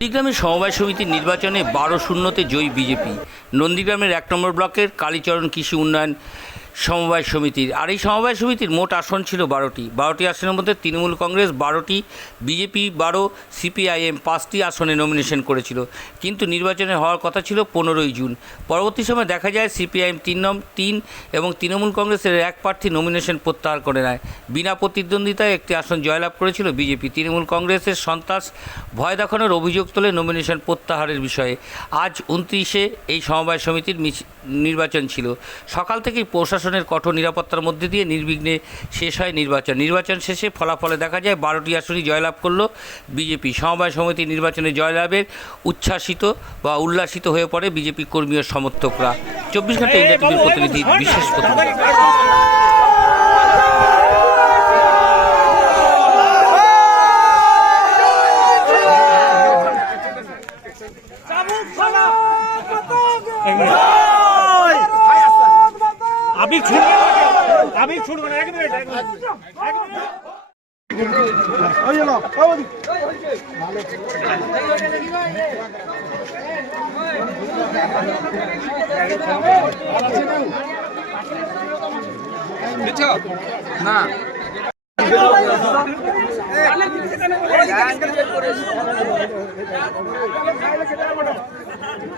নন্দীগ্রামের সমবায় সমিতির নির্বাচনে বারো শূন্যতে জয়ী বিজেপি। নন্দীগ্রামের এক নম্বর ব্লকের কালীচরণ কৃষি উন্নয়ন সমবায় সমিতির। আর এই সমবায় সমিতির মোট আসন ছিল বারোটি। বারোটি আসনের মধ্যে তৃণমূল কংগ্রেস বারোটি, বিজেপি বারো, সিপিআইএম পাঁচটি আসনে নমিনেশন করেছিল। কিন্তু নির্বাচনে হওয়ার কথা ছিল পনেরোই জুন। পরবর্তী সময় দেখা যায় সিপিআইএম তিন নম, তিন এবং তৃণমূল কংগ্রেসের এক প্রার্থী নমিনেশন প্রত্যাহার করে নেয়। বিনা প্রতিদ্বন্দ্বিতায় একটি আসন জয়লাভ করেছিল বিজেপি। তৃণমূল কংগ্রেসের সন্ত্রাস ভয় দেখানোর অভিযোগ তোলে নমিনেশন প্রত্যাহারের বিষয়ে। আজ উনত্রিশে এই সমবায় সমিতির নির্বাচন ছিল। সকাল থেকেই প্রশাসনের কঠোর নিরাপত্তার মধ্যে দিয়ে নির্বিঘ্নে শেষ হয় নির্বাচন। নির্বাচন শেষে ফলাফলে দেখা যায় বারোটি আসনই জয়লাভ করল বিজেপি। সমবায় সমিতি নির্বাচনে জয়লাভের উচ্ছ্বাসিত বা উল্লাসিত হয়ে পড়ে বিজেপি কর্মী ও সমর্থকরা। চব্বিশ ঘণ্টা ইন্ডিয়া টিভির প্রতিনিধি বিশেষ প্রতিনিধি। আপনি ছুটবেন না? আপনি ছুটবেন না, এক মিনিট এক মিনিট এক মিনিট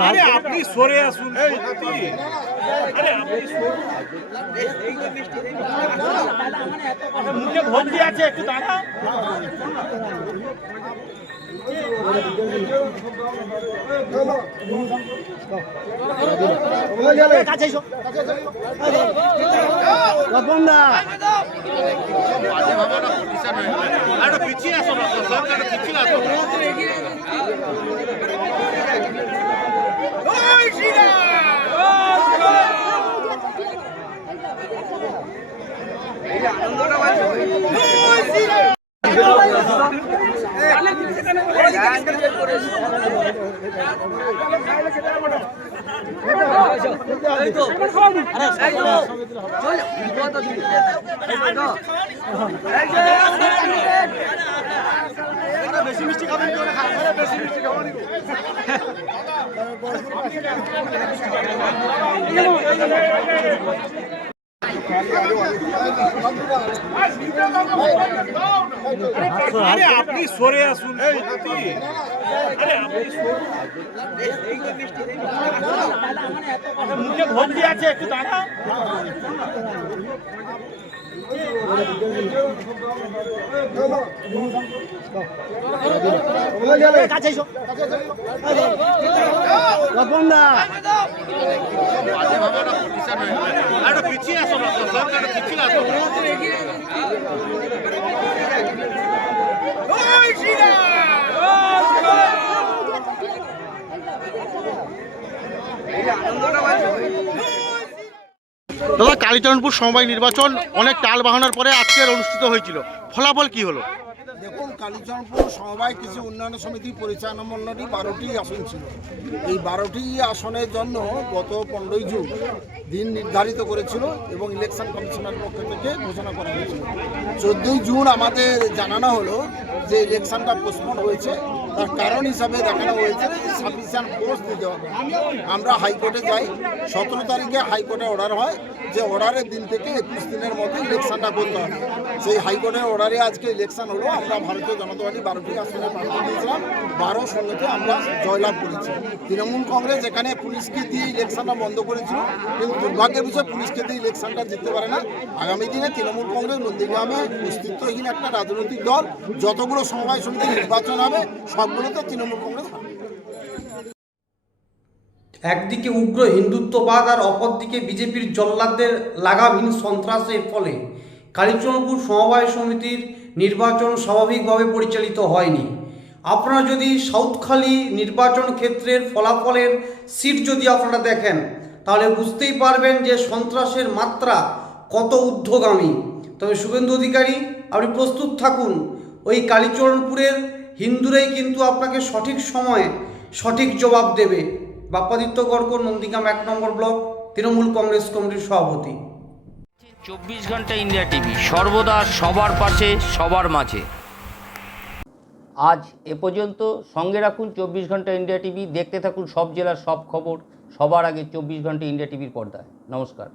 আরে আপনি সরে আসুন আরে আপনি মুখে ভর্তি আছে একটু দাঁড়া পিছিয়ে আসো সরকার পিছিয়ে আসো বেশি মিষ্টি খাবেন বেশি মিষ্টি খাবেন আরে আপনি সরে আসুন আরে আপনি মুখে ভর্তি আছে একটু দাঁড়া পিছিয়ে আসো পিছিয়ে আসো দাদা, কালীচরণপুর সমবায় নির্বাচন অনেক টাল বাহানোর পরে আজকের অনুষ্ঠিত হয়েছিল। ফলাফল কি হলো? দেখুন, কালীচরণপুর সমবায় কৃষি উন্নয়ন সমিতি পরিচালনা মণ্ডলী বারোটি আসন ছিল। এই বারোটি আসনের জন্য গত পনেরোই জুন দিন নির্ধারিত করেছিল এবং ইলেকশন কমিশনের পক্ষ থেকে ঘোষণা করা হয়েছিল। চোদ্দোই জুন আমাদের জানানো হলো যে ইলেকশনটা পোস্টপোন হয়েছে। তার কারণ হিসাবে দেখানো হয়েছে সাফিসিয়ান্ট পোস্ট দিতে হবে। আমরা হাইকোর্টে যাই, সতেরো তারিখে হাইকোর্টে অর্ডার হয়, যে অর্ডারের দিন থেকে একুশ দিনের মধ্যে ইলেকশনটা করতে হবে। সেই হাইকোর্টের অর্ডারে আজকে ইলেকশন হলো, আমরা ভারতীয় জনতা পার্টি বারোটি আসনে প্রার্থী দিয়েছিলাম, বারো শূন্যতে আমরা জয়লাভ করেছি। তৃণমূল কংগ্রেস এখানে পুলিশকে দিয়ে ইলেকশনটা বন্ধ করেছিল, কিন্তু দুর্ভাগ্যের বিষয়, পুলিশকে দিয়ে ইলেকশনটা জিততে পারে না। আগামী দিনে তৃণমূল কংগ্রেস নন্দীগ্রামে অস্তিত্বহীন একটা রাজনৈতিক দল, যতগুলো সমবায় সমিতি নির্বাচন হবে তৃণমূল কংগ্রেস? একদিকে উগ্র হিন্দুত্ববাদ আর অপরদিকে বিজেপির জল্লাদদের লাগামহীন সন্ত্রাসের ফলে কালীচরণপুর সমবায় সমিতির নির্বাচন স্বাভাবিকভাবে পরিচালিত হয়নি। আপনারা যদি সাউথখালি নির্বাচন ক্ষেত্রের ফলাফলের সিট যদি আপনারা দেখেন, তাহলে বুঝতেই পারবেন যে সন্ত্রাসের মাত্রা কত ঊর্ধ্বগামী। তবে শুভেন্দু অধিকারী, আপনি প্রস্তুত থাকুন, ওই কালীচরণপুরের হিন্দুরাই কিন্তু আপনাকে সঠিক সময়ে সঠিক জবাব দেবে। বাপ্পাদিত্য গড়কর নন্দীগ্রাম এক নম্বর ব্লক তৃণমূল কংগ্রেস কমিটির সভাপতি। চব্বিশ ঘণ্টা ইন্ডিয়া টিভি সর্বদা সবার পাশে সবার মাঝে। আজ এ পর্যন্ত সঙ্গে রাখুন চব্বিশ ঘণ্টা ইন্ডিয়া টিভি দেখতে থাকুন সব জেলার সব খবর সবার আগে চব্বিশ ঘণ্টা ইন্ডিয়া টিভির পর্দায়। নমস্কার।